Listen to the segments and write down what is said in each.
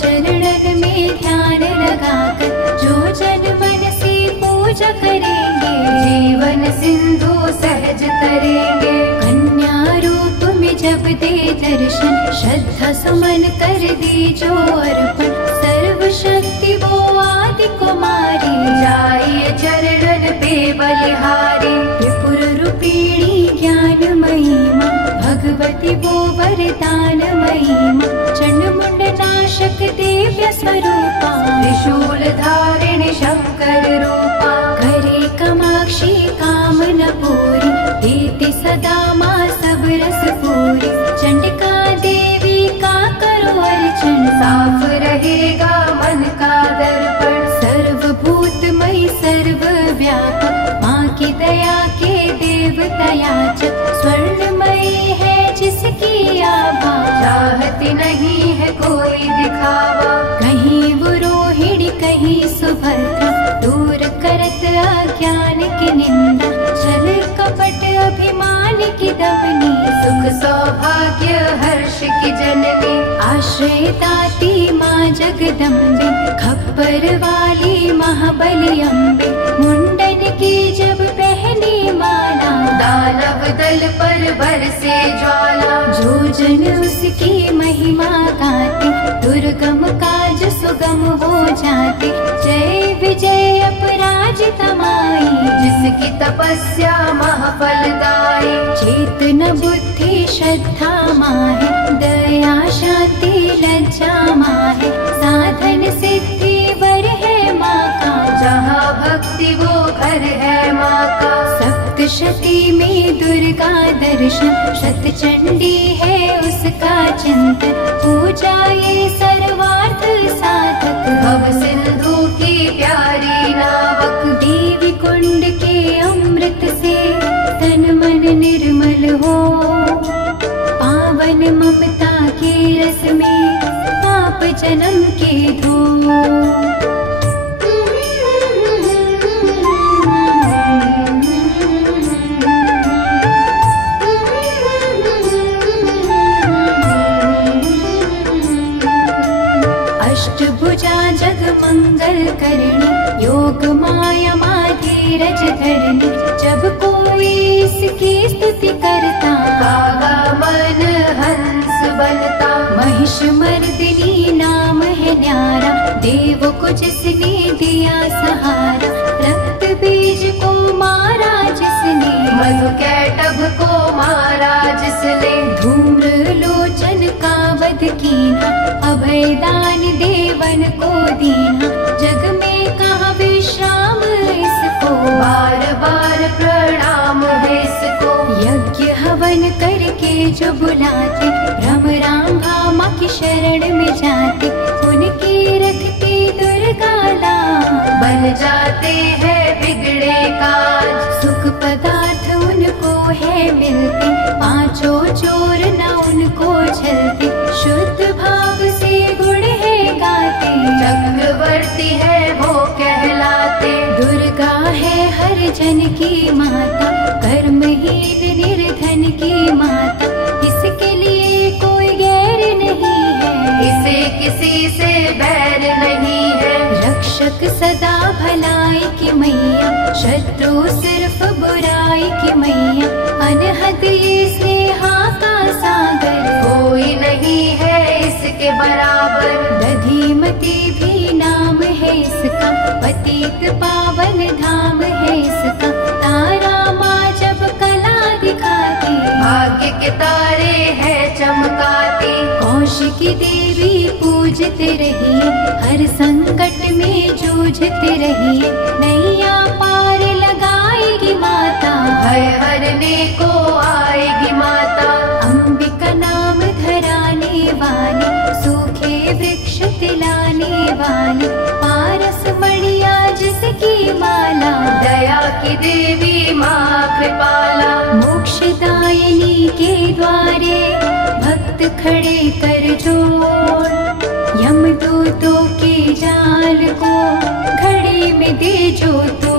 चरणन में ध्यान लगाकर जो जन मन से पूजा करेंगे, जीवन सिंधु सहज तरेंगे। कन्या रूप में जब दे दर्शन, श्रद्धा सुमन कर दी जो अर्पण। सर्व शक्ति वो आदि कुमारी, जाइए चरणन पे बलिहारी। त्रिपुर रूपिणी ज्ञान महिमा, भगवती वो वरदान महिमा। चंड मुंड नाशक दिव्य स्वरूपा, त्रिशूल धारिणी शंकर रूपा। करे कामाक्षी कामना पूरी, देती सदा माँ सब रस पूरी। चंडिका देवी का करो अर्चन, साफ रहेगा मन का दर्पण। सर्वभूतमयी सर्वव्यापक, माँ की दया के देवता याचक। स्वर्णमयी है जिसकी आभा, चाहती नहीं है कोई दिखावा। कहीं वो रोहिणी कहीं सुभद्रा, दूर करत अज्ञान की निंदा। छल कपट अभिमान की दमनी, सुख सौभाग्य हर्ष की जननी। आश्रय दाती माँ जगदम्बे, खप्पर वाली महाबली अम्बे। मुंडन की जब पहनी माला, दानव दल पर बरसे ज्वाला। जो जन उसकी महिमा गाते, दुर्गम काज सुगम हो जाते। जय विजय अपराजिता माई, जिसकी तपस्या महफलदायी। चेतना बुद्धि श्रद्धा माँ है, दया शांति लज्जा माँ है। साधन सिद्धि वर है माँ का, जहाँ भक्ति वो घर है माँ का। सप्तशती में दुर्गा दर्शन, शतचंडी है उसका चिंतन। पूजा ये सर्वार्थ साधक, भव सिंधु की प्यारी नावक। देवी कुंड के अमृत से तन मन निर्मल हो, पावन ममता के रस में पाप जन्म के धो। अष्टभुजा जग मंगल करणी, योग माया माँ धीरज धरणी। जब कोई इसकी स्तुति करता, कागा मन हंस बनता। महिष मर्दिनी नाम है न्यारा, देव को जिसने दिया सहारा। रक्त बीज को मारा जिसने, मधु कैटभ को मारा जिसने। धूम्र लोचन का वध कीना, अभय दान देवन को दीना। जग में कहाँ विश्राम इसको, बार बार प्रणाम है इसको। यज्ञ हवन करके जो बुलाते, राम राम भामा की शरण में जाते। उनकी रखती दुर्गा लाज, बन जाते हैं बिगड़े काज। सुख पदार्थ उनको है मिलते, पांचों चोर न उनको झलते। शुद्ध भाव से गुण है गाते, चक्रवर्ती है वो कहलाते। दुर्गा है हर जन की माता, कर्महीन निर्धन की माता। इसके लिए कोई गैर नहीं है, इसे किसी से बैर नहीं है। रक्षक सदा भलाई की मैया, शत्रु सिर्फ बुराई की मैया। अनहद ये स्नेहा का सागर, कोई नहीं है इसके बराबर। दधीमती भी नाम है इसका, पतित पावन धाम है इसका। तारा माँ जब कला दिखाती, भाग्य के तारे हैं चमकाती। कौशिकी देवी पूजते रहिए, हर संकट में जूझते रहिए। नैया पार लगाएगी माता, भय हरने को आएगी माता। अंबिका नाम धराने वाली, सूखे वृक्ष तिलाने वाली। पारस मणिया जिसकी माला, दया की देवी माँ कृपाला। मोक्षदायिनी के द्वारे भक्त खड़े कर जोड़, यमदूतों के जाल को घड़ी में दे जो तोड़।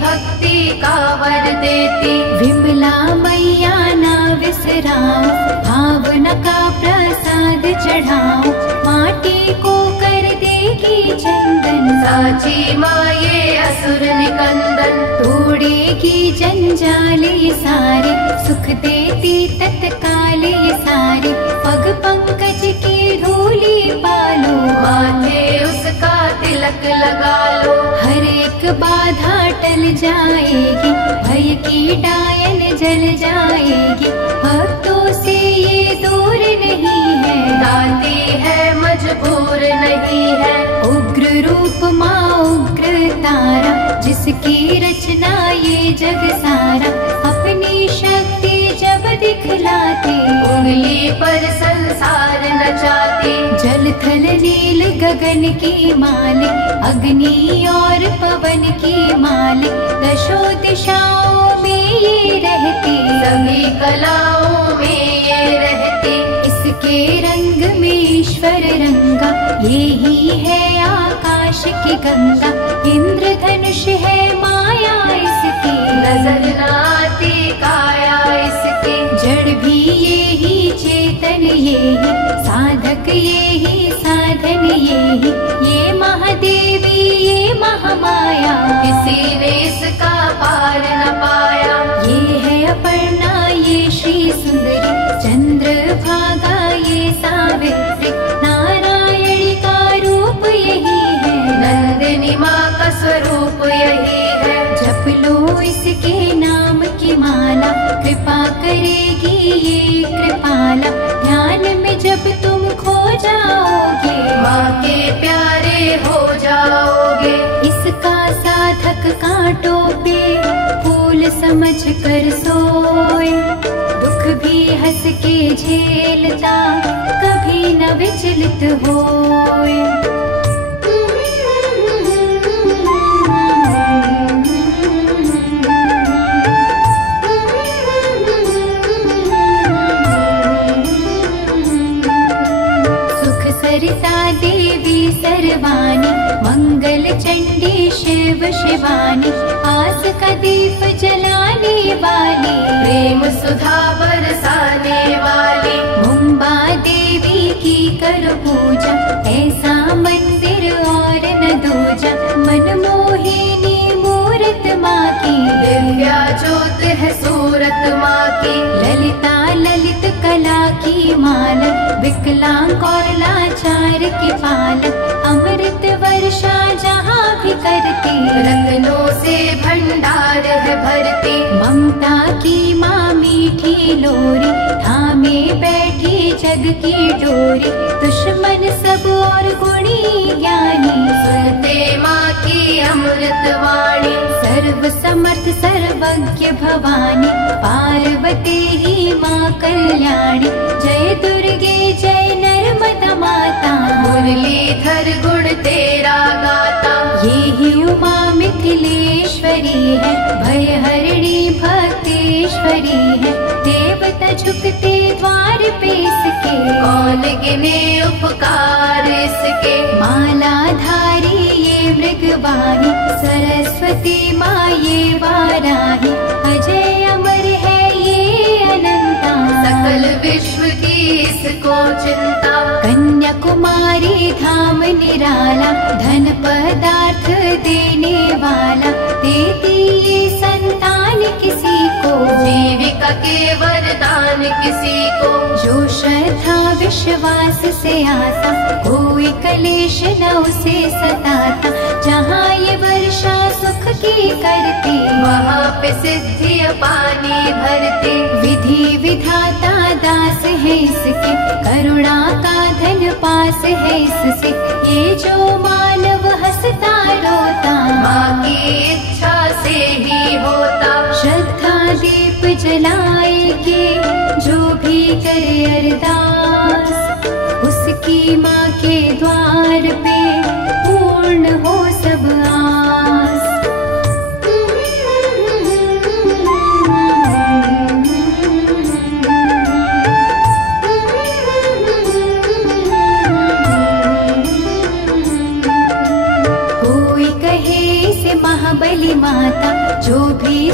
भक्ति का वर देती। विमला मैया ना विसराओ, भावना का प्रसाद चढ़ाओ, माटी को कर देगी चंदन। साची माँ ये असुर निकंदन, तोड़ेगी जंजाल ये सारे, सुख देती तत्काल ये सारे। पग पंकज की धूली पालो, माथे उसका तिलक लगा लो। हर एक बाधा टल जाएगी, भय की डायन जल जाएगी। भक्तों से ये दूर नहीं है, दाती है मजबूर नहीं है। उग्र रूप माँ उग्र तारा, जिसकी रचना ये जग सारा। अपनी शक्ति जब दिखलाती, उंगली पर संसार नचाती। जल थल नील गगन की मालिक, अग्नि और पवन की मालिक। दशों दिशाओं में ये रहती, सभी कलाओं में ये रहती। इसके रंग में ईश्वर रंगा, ये ही है आकाश की गंगा। इंद्रधनुष है माया इसकी, नजर न आती काया इसकी। जड़ भी ये ही चेतन ये ही, साधक ये ही साधन ये ही। ये महादेवी ये महामाया, किसी ने इसका पार न पाया। ये है अपर्णा ये श्री सुंदरी, चंद्र भागा ये सावित्री। नारायणी का रूप यही है, नंदिनी माँ का स्वरूप यही है। जप लो इसके नाम की माला, कृपा करेगी ये कृपाला। ध्यान में जब तुम खो जाओगे, माँ के प्यारे हो जाओगे। इसका साधक कांटों पे फूल समझ कर सोए, दुख भी हंस के झेलता, कभी न विचलित होए। सरिता देवी सर्वाणी, मंगल चंडी शिव शिवानी। आस का दीप जलाने वाली, प्रेम सुधा बरसाने वाली। मुंबा देवी की कर पूजा, ऐसा मंदिर और न दूजा। मनमोहिनी मूरत माँ की, दिव्या ज्योत है सूरत माँ की। ललिता ललित कला की माला, विकलांग और लाचार की पालक। अमृत वर्षा जहाँ भी करती, रत्नों से भंडार है भरती। ममता की माँ मीठी लोरी, थामे बैठी जग की डोरी। दुश्मन सब और गुणी ज्ञानी, सुनते माँ की अमृत वाणी। सर्व समर्थ सर्वज्ञ भवानी, पार्वती ही माँ कल्याणी। जय दुर्गे जय नर्मदा माता, मुरलीधर गुण तेरा गाता। ये ही उमा मिथिलेश्वरी है, भयहरिणी भक्तेश्वरी है। देवता झुकते द्वार पे इसके, कौन गिने उपकार इसके। मालाधारी ये मृगवाही, सरस्वती माँ ये वाराही। अजय अमर है ये अनंता, सकल विश्व की इसको चिंता। कन्याकुमारी धाम निराला, धन पदार्थ देने वाला। देती ये संतान किसी को, जीविका के वरदान किसी को। जो श्रद्धा विश्वास से आता, कोई कलेश न उसे सताता। जहाँ ये वर्षा सुख की करती, वहाँ पे सिद्धि पानी भरती। विधि विधाता दास है इसके, करुणा का धन पास है इससे। ये जो मानव हंसता रोता, माँ की इच्छा से ही होता। श्रद्धा दीप जलाएगी, जो भी करे अरदास, उसकी माँ के द्वार पे पूर्ण हो सब आस। महाबली माता,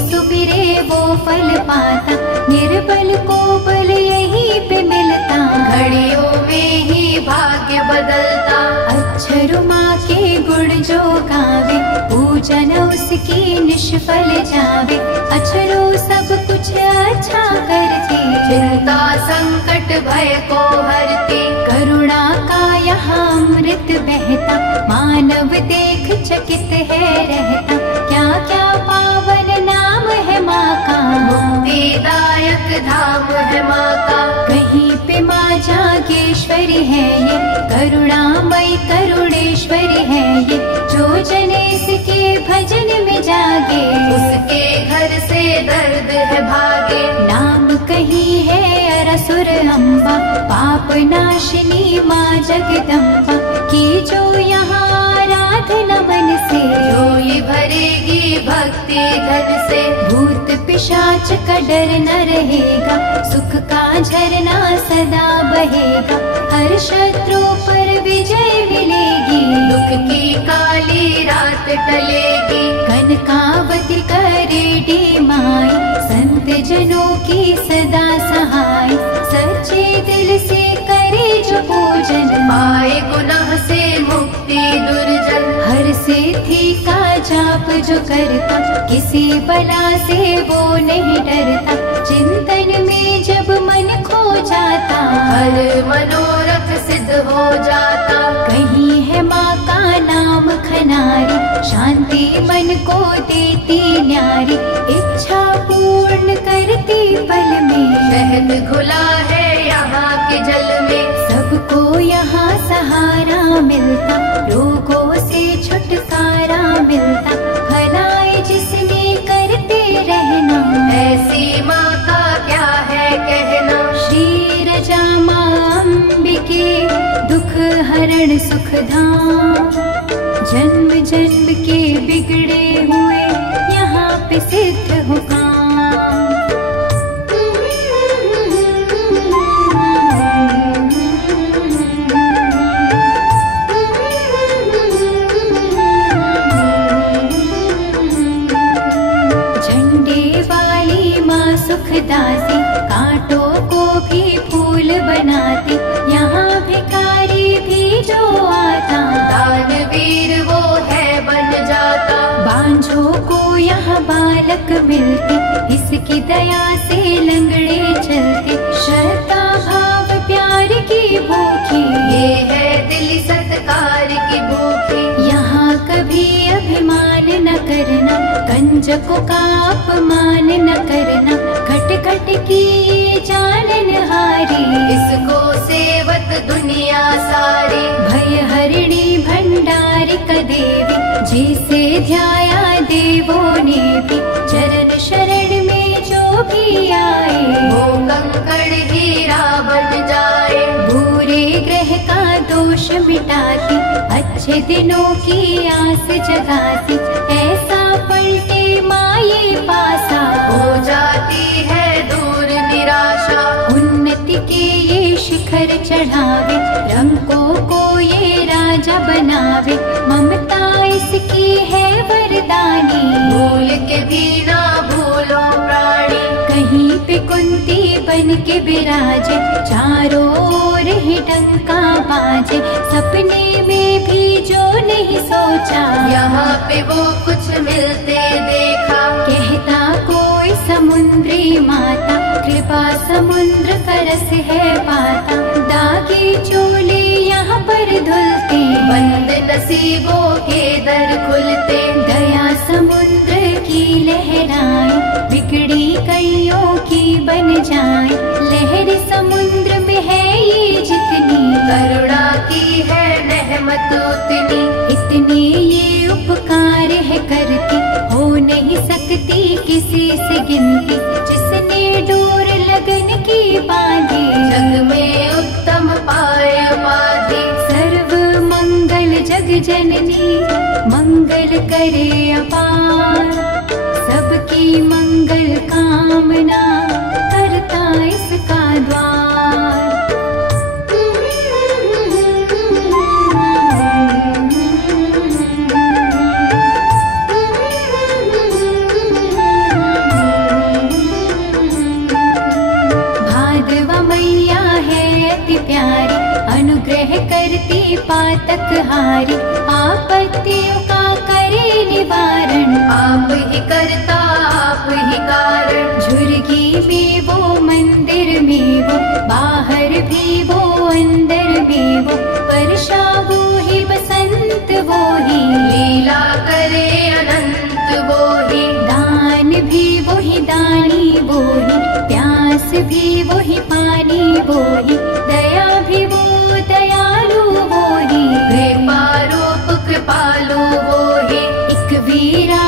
सुबिरे वो फल पाता, निर्बल को बल यहीं पे मिलता, घड़ियों में ही भाग्य बदलता। अक्षर माँ के गुण जो गावे, पूजा न उसकी निष्फल जावे, अक्षरों सब कुछ अच्छा करती, चिंता संकट भय को हरती, करुणा का यहाँ अमृत बहता, मानव देख चकित है रहता, क्या क्या पावन नाम है माँ का, मुक्तिदायक धाम है माँ का। कहीं पे माँ जागेश्वरी है ये, करुणामयी करुणेश्वरी है ये, जो जन इसके भजन में जागे, उसके घर से दर्द है भागे। नाम कहीं है असुर अम्बा, पाप नाशिनी माँ जगदम्बा, की जो यहाँ आराधना मन से, जो ये भरेगी भक्ति धन से, भूत पिशाच का डर न रहेगा, सुख का झरना सदा बहेगा, हर शत्रु पर विजय मिलेगी, दुख की काली रात टलेगी। कनकावती करेडी माई, संत जनों की सदा सहाय, सच्चे दिल से करे जो पूजन, पाए गुनाह से मुक्ति दुर्जन। हर सिद्धि का जाप जो करता, किसी बला से वो नहीं डरता, चिंतन में जब मन खो जाता, हर मनोरथ सिद्ध हो जाता। कहीं है माँ का नाम खनारी, शांति मन को देती न्यारी, इच्छा पूर्ण करती पल में, शहद घुला है यहाँ के जल में, सबको यहाँ सहारा मिलता, रोगों से छुटकारा मिलता, भलाई जिसने करते रहना, ऐसी माँ का क्या है कहना। श्री रजा माँ अम्बिके, दुख हरण सुख धाम, जन्म जन्म के बिगड़े हुए यहाँ पे सिद्ध हो काम। झंडे वाली माँ सुखदासी, कांटों को भी फूल बनाती, यहाँ भिखारी भी जो आता, दानवीर वो है बन जाता। बांझों को यहाँ बालक मिलते, इसकी दया से लंगड़े चलते, श्रद्धा भाव प्यार की भूखी, ये है दिल सत्कार की भूखी। यहाँ कभी अभिमान न करना, कंजकों का अपमान न करना, घट घट की ये जानन हारी, इसको सेवक दुनिया सारी। भय हरिणी भंडारिक देवी, जिसे ध्याया देवों ने भी, चरण शरण में जो भी आए, वो कंकड़ हीरा बन जाए। बुरे ग्रह का दोष मिटाती, अच्छे दिनों की आस जगाती, ऐसा पलटे माये पासा, हो जाती है दूर निराशा। उन्नति के ये शिखर चढ़ावे, रंगों को ये राजा बनावे, ममता इसकी है वरदानी, भूल के भी ना भूलो प्राणी। कहीं पे कुंती बन के विराजे, चारों ओर ही डंका बाजे, सपने में भी जो नहीं सोचा, यहाँ पे वो कुछ मिलते देखा। कहता कोई समुद्री माता, कृपा समुद्र का रस है पाता, दागी चोले यहाँ पर धुलते, बंद नसीबों के दर खुलते। दया समुद्र की लहराएं, बिगड़ी कईयों की बन जाए, लहर समुद्र में है ये जितनी, करुणा की है रहमत उतनी। इतने ये उपकार है करती, हो नहीं सकती किसी से गिनती, जिसने डोर लगन की बांधी, जग में उत्तम पाए उपाधि। सर्व मंगल जग जननी, मंगल करे अपार, सबकी मंगल कामना, करता इसका द्वार। तक हारी, आपत्तियों का करे निवारण। आप ही करता आप ही कारण, झुर्गी में वो मंदिर में वो, बाहर भी वो अंदर में वो, वर्षा वो ही बसंत वो ही, लीला करे अनंत वो ही। दान भी वो ही दानी वो ही, प्यास भी वो ही पानी वो ही, दया भी वो दयालु वो ही, कृपा रूप कृपालु वो ही। एक वीरा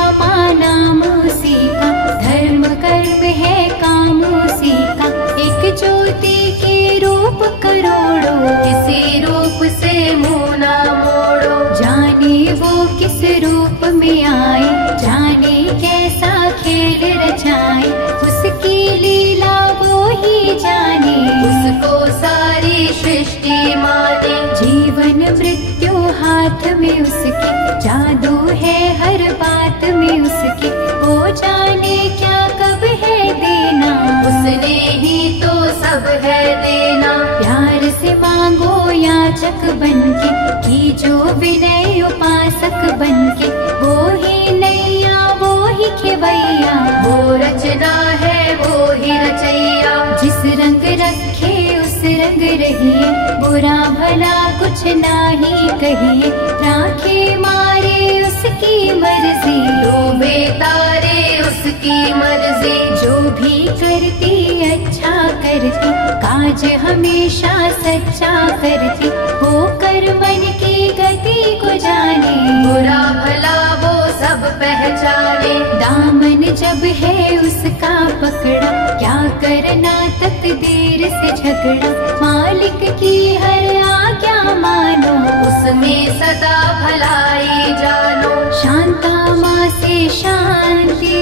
नाम उसी का, धर्म कर्म है काम उसी का, एक ज्योति के रूप करोड़ों, किसी रूप से मुँह ना मोड़ो। जाने वो किस रूप में आए, जाने कैसा खेल रचाए, उसकी लीला वो ही जाने, उसको सारी सृष्टि माने। जीवन मृत्यु हाथ में उसके, जादू है हर बात में उसके, वो जाने क्या कब है देना, उसने ही तो सब है देना। प्यार से मांगो याचक बनके, की जो विनय उपासक बनके, वो ही नैया वो ही खेवैया, वो रचना है वो ही रचैया। जिस रंग रखे उस रंग रहिए, बुरा भला कुछ नाही कहिए, राखे मारे उसकी मर्जी, डूबे तारे उसकी मर्जी। जो भी करती अच्छा करती, काज हमेशा सच्चा करती, होकर मन की गति को जाने, बुरा भला वो सब पहचाने। दामन जब है उसका पकड़ा, क्या करना तकदीर से झगड़ा, मालिक की हर आज्ञा मानो, उसमें सदा भलाई जानो। शांता माँ से शांति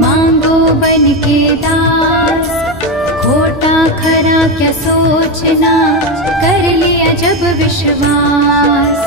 मांगो बन के दास, खोटा खरा क्या सोचना, कर लिया जब विश्वास।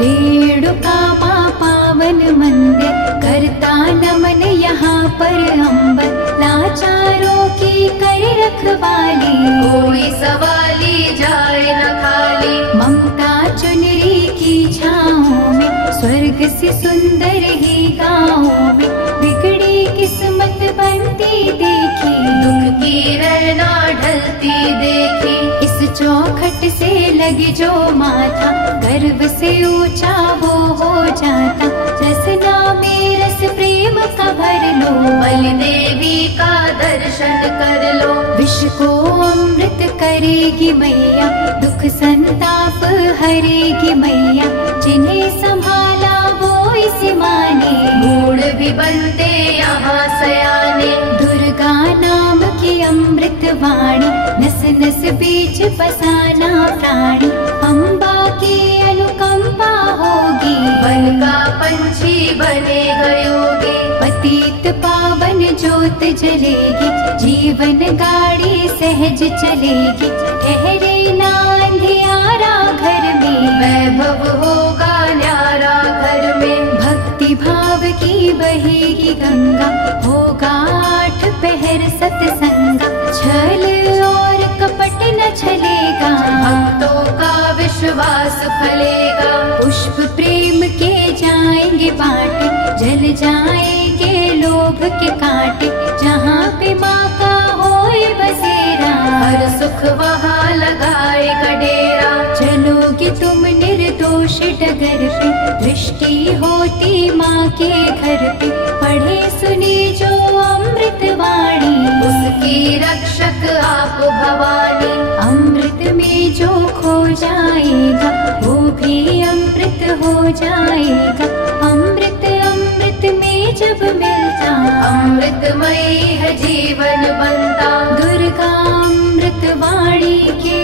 रेणुका माँ पावन मंदिर, करता नमन यहाँ पर अंबर, लाचारों की कर रखवाली, कोई सवाली जाए न खाली। ममता चुनरी की छाँव में, स्वर्ग से सुंदर ही गाँव में, बिगड़ी किस्मत बनती देखी, दुख की रहना ढलती देखी। इस चौखट से लगे जो माथा, गर्व से ऊंचा वो हो जाता, रसना में रस प्रेम का भर लो, बलि देवी का दर्शन कर लो। विष को अमृत करेगी मैया, दुख संताप हरेगी मैया, जिन्हें संभाला वो इसे माने, गुण भी बनते यहाँ सयाने। दुर्गा नाम की अमृत वाणी, नस नस बीच बसाना प्राणी, अम्बा की अनुकंपा होगी, बन का पंछी बने गयोगी। पतित पावन ज्योत जलेगी, जीवन गाड़ी सहज चलेगी, ठहरे ना अंधियारा घर में, वैभव होगा न्यारा घर में। भक्ति भाव की बहेगी गंगा, होगा 8 पहर सत्संगा, छल और कपट न छलेगा, भक्तों का विश्वास फलेगा। पुष्प प्रेम के जाएंगे बाटे, जल जाएंगे लोभ के कांटे, जहाँ पे माँ का होए बसेरा, हर सुख वहाँ लगाएगा डेरा। चलोगे तुम निर्दोष डगर पे, दृष्टि होती माँ के घर पे, पढ़े सुने जो अमृत वाणी, उसकी रक्षक आप भवानी। अमृत में जो खो जाएगा, वो भी अमृत हो जाएगा, अमृत अमृत में जब मिलता, अमृतमयी है जीवन बनता। दुर्गा अमृत वाणी के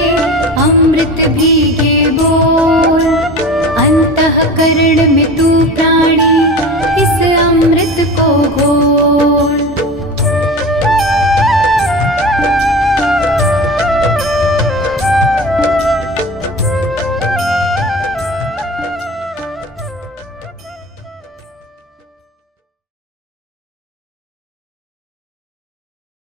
अमृत भीगे बोल, अंतःकरण में